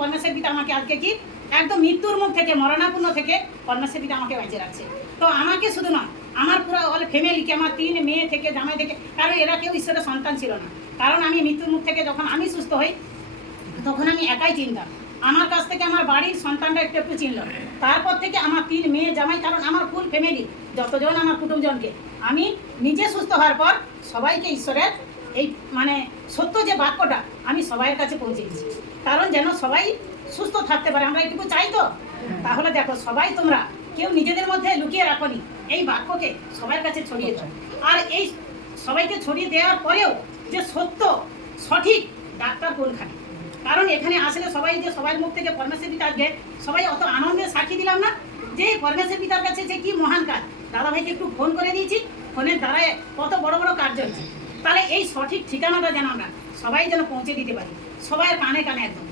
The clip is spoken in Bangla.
পরমেশ্বর পিতা আমাকে আজকে কি একদম মৃত্যুর মুখ থেকে, মরণাপন্ন থেকে পরমেশ্বর পিতা আমাকে বাঁচিয়ে রাখছে। তো আমাকে শুধু নয়, আমার পুরো অল ফ্যামিলিকে, আমার 3 মেয়ে থেকে, জামাই থেকে, কারণ এরা কেউ ঈশ্বরের সন্তান ছিল না। কারণ আমি মৃত্যুর মুখ থেকে যখন আমি সুস্থ হই তখন আমি একাই চিনতাম। আমার কাছ থেকে আমার বাড়ির সন্তানরা একটু একটু চিনল। তারপর থেকে আমার 3 মেয়ে, জামাই, কারণ আমার ফুল ফ্যামিলি, যতজন আমার কুটুমজনকে আমি নিজে সুস্থ হওয়ার পর সবাইকে ঈশ্বরের এই মানে সত্য যে বাক্যটা আমি সবাইয়ের কাছে পৌঁছে দিচ্ছি। কারণ যেন সবাই সুস্থ থাকতে পারে, আমরা এইটুকু চাই। তো তাহলে দেখো, সবাই তোমরা কেউ নিজেদের মধ্যে লুকিয়ে রাখোনি, এই বাক্যকে সবার কাছে ছড়িয়ে দাও। আর এই সবাইকে ছড়িয়ে দেওয়ার পরেও যে সত্য সঠিক ডাক্তার কোনখানে, কারণ এখানে আসলে সবাই যে সবার মুখ থেকে পরমেশ্বর পিতা আসবে, সবাই অত আনন্দের সাক্ষী দিলাম না যে পরমেশ্বর পিতার কাছে যে কি মহান কাজ। দাদাভাইকে একটু ফোন করে দিয়েছি, ফোনের দ্বারায় কত বড় বড় কার্য হচ্ছে। তাহলে এই সঠিক ঠিকানাটা যেন আমরা সবাই যেন পৌঁছে দিতে পারি, সবাই কানে কানে একদম।